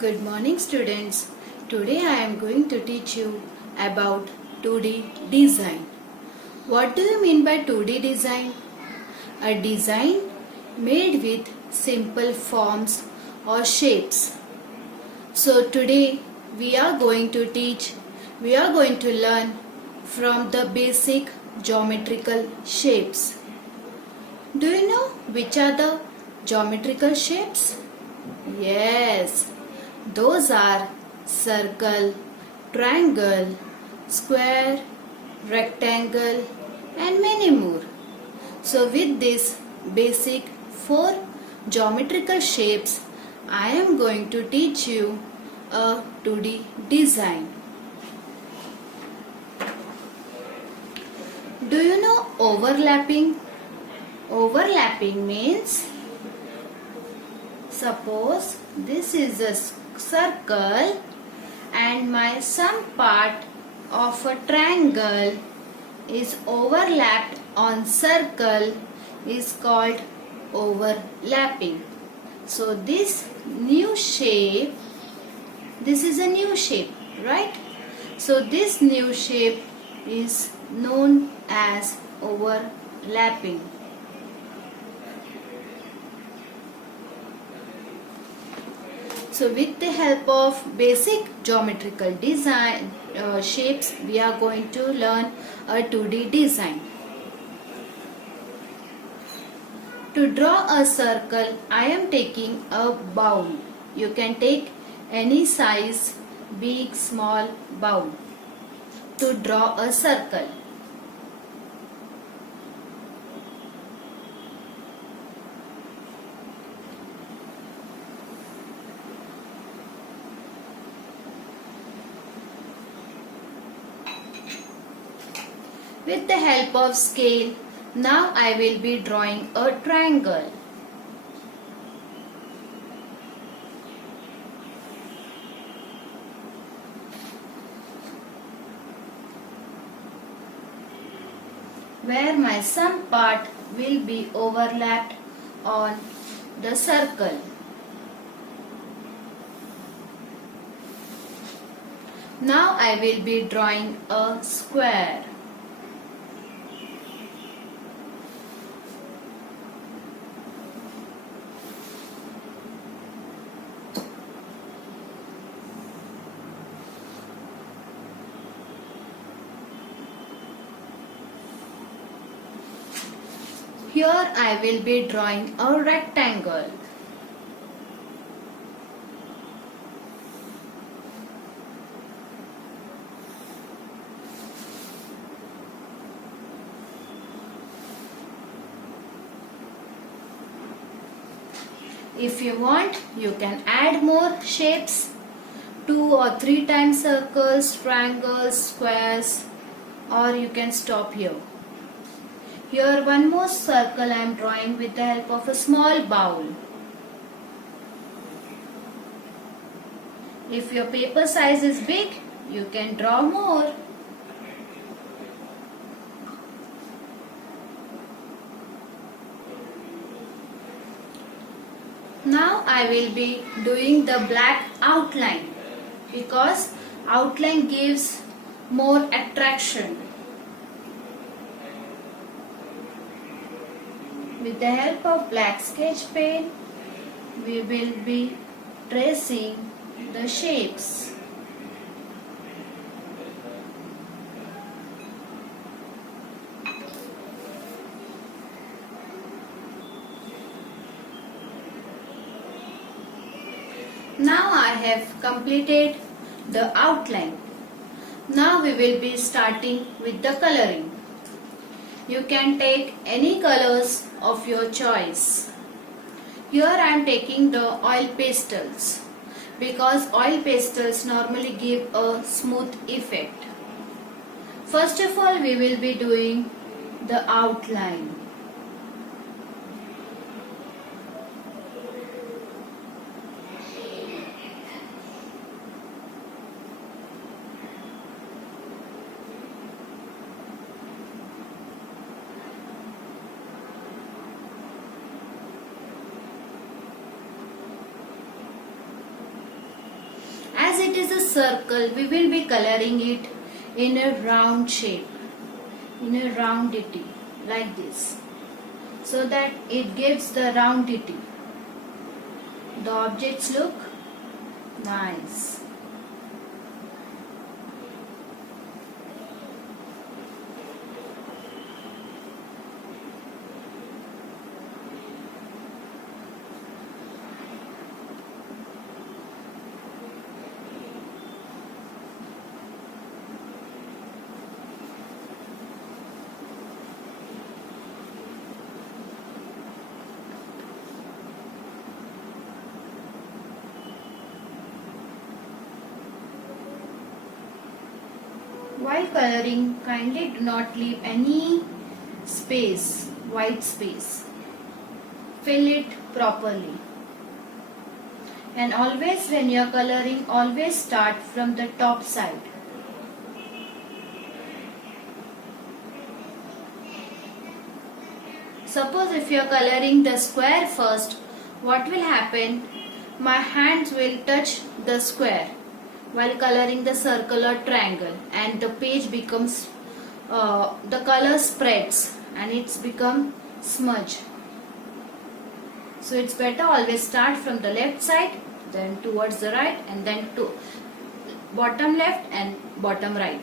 Good morning students. Today I am going to teach you about 2D design. What do you mean by 2D design? A design made with simple forms or shapes. So today we are going to learn from the basic geometrical shapes. Do you know which are the geometrical shapes? Yes, those are circle, triangle, square, rectangle and many more. So with this basic 4 geometrical shapes, I am going to teach you a 2D design. Do you know overlapping? Overlapping means, suppose this is a circle and some part of a triangle is overlapped on circle is called overlapping. So this is a new shape, right? So this new shape is known as overlapping. So with the help of basic geometrical design shapes, we are going to learn a 2D design. To draw a circle, I am taking a bowl. You can take any size, big, small bowl to draw a circle. With the help of scale, now I will be drawing a triangle. Where some part will be overlapped on the circle. Now I will be drawing a square. Here I will be drawing a rectangle. If you want, you can add more shapes, 2 or 3 times circles, triangles, squares, or you can stop here. Here one more circle I am drawing with the help of a small bowl. If your paper size is big, you can draw more. Now I will be doing the black outline because outline gives more attraction. With the help of black sketch pen, we will be tracing the shapes. Now I have completed the outline. Now we will be starting with the coloring. You can take any colors of your choice. Here I am taking the oil pastels because oil pastels normally give a smooth effect. First of all, we will be doing the outline. is a circle, we will be coloring it in a round shape, in a roundity like this, so that it gives the roundity. The objects look nice. While coloring, kindly do not leave any space, white space. Fill it properly. And always when you are coloring, always start from the top side. Suppose if you are coloring the square first, what will happen? My hands will touch the square while coloring the circle or triangle, and the page becomes, the color spreads and it's become smudge. So it's better always start from the left side, then towards the right, and then to bottom left and bottom right.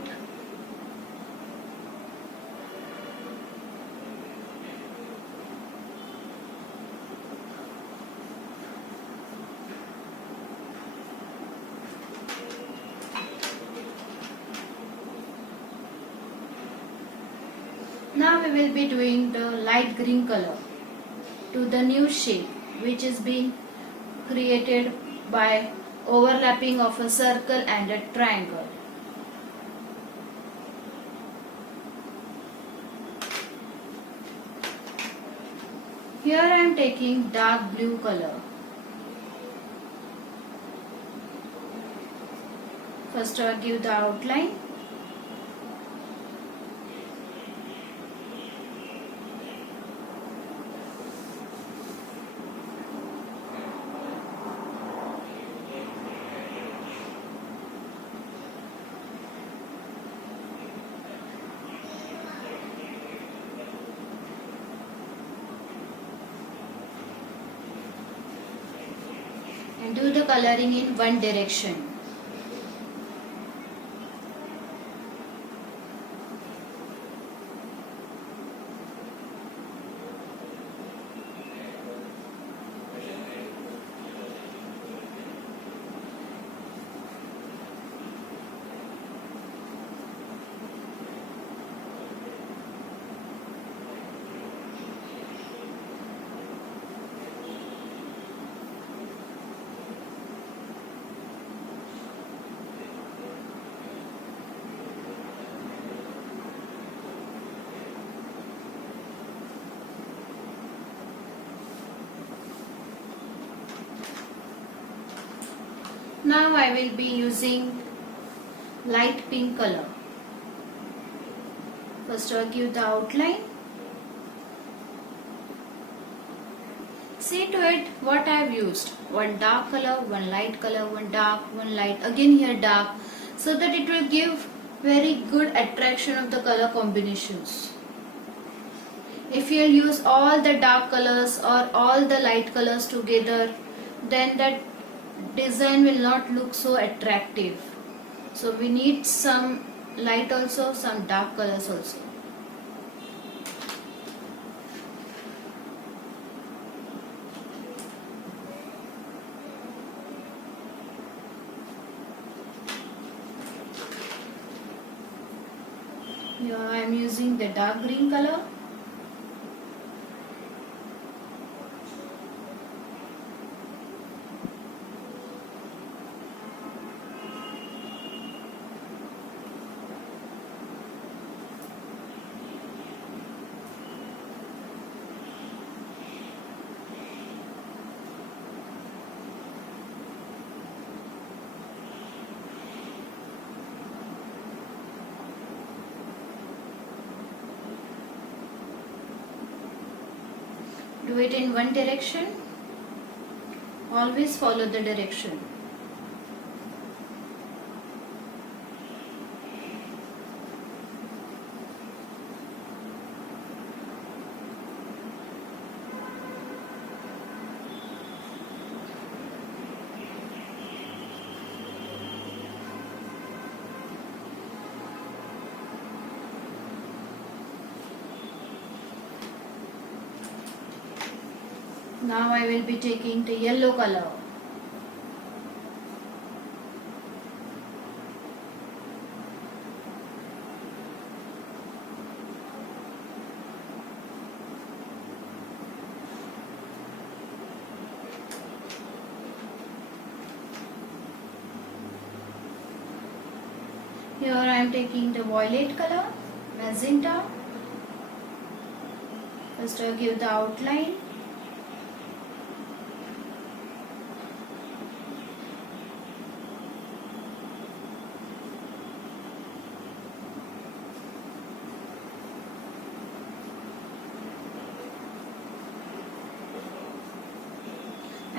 Now we will be doing the light green color to the new shape, which is being created by overlapping of a circle and a triangle. Here I am taking dark blue color. First I give the outline. And do the coloring in one direction. Now I will be using light pink color. First I give the outline. See to it what I have used. One dark color, one light color, one dark, one light, again here dark, so that it will give very good attraction of the color combinations. If you use all the dark colors or all the light colors together, then that design will not look so attractive. So we need some light also, some dark colors also. Here I am using the dark green color. Do it in one direction. Always follow the direction. Now I will be taking the yellow color. Here I am taking the violet color, magenta. First I give the outline.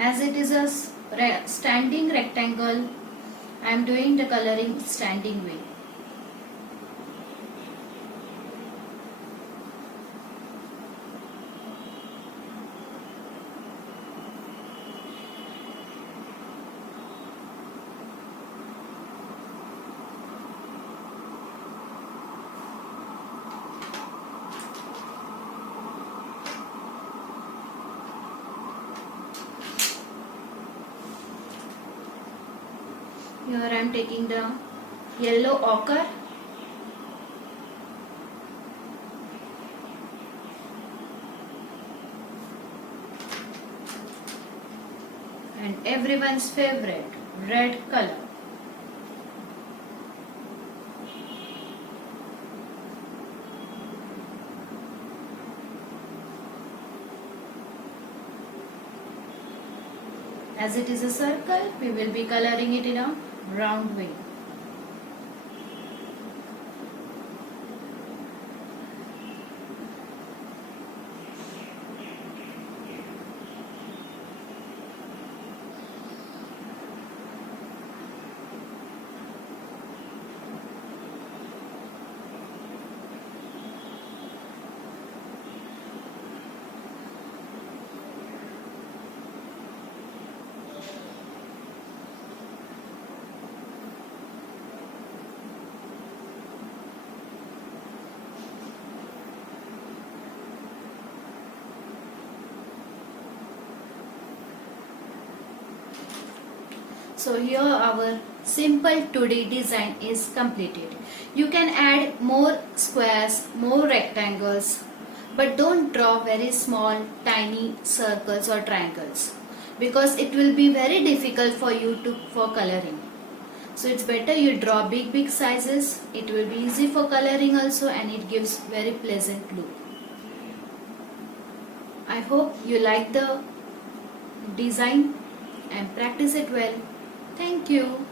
As it is a standing rectangle, I am doing the coloring standing way. Here I am taking the yellow ochre. And everyone's favorite, red color. As it is a circle, we will be coloring it in a round way. So here our simple 2D design is completed. You can add more squares, more rectangles, but don't draw very small tiny circles or triangles because it will be very difficult for you for coloring. So it's better you draw big sizes. It will be easy for coloring also and it gives very pleasant look. I hope you like the design and practice it well. Thank you.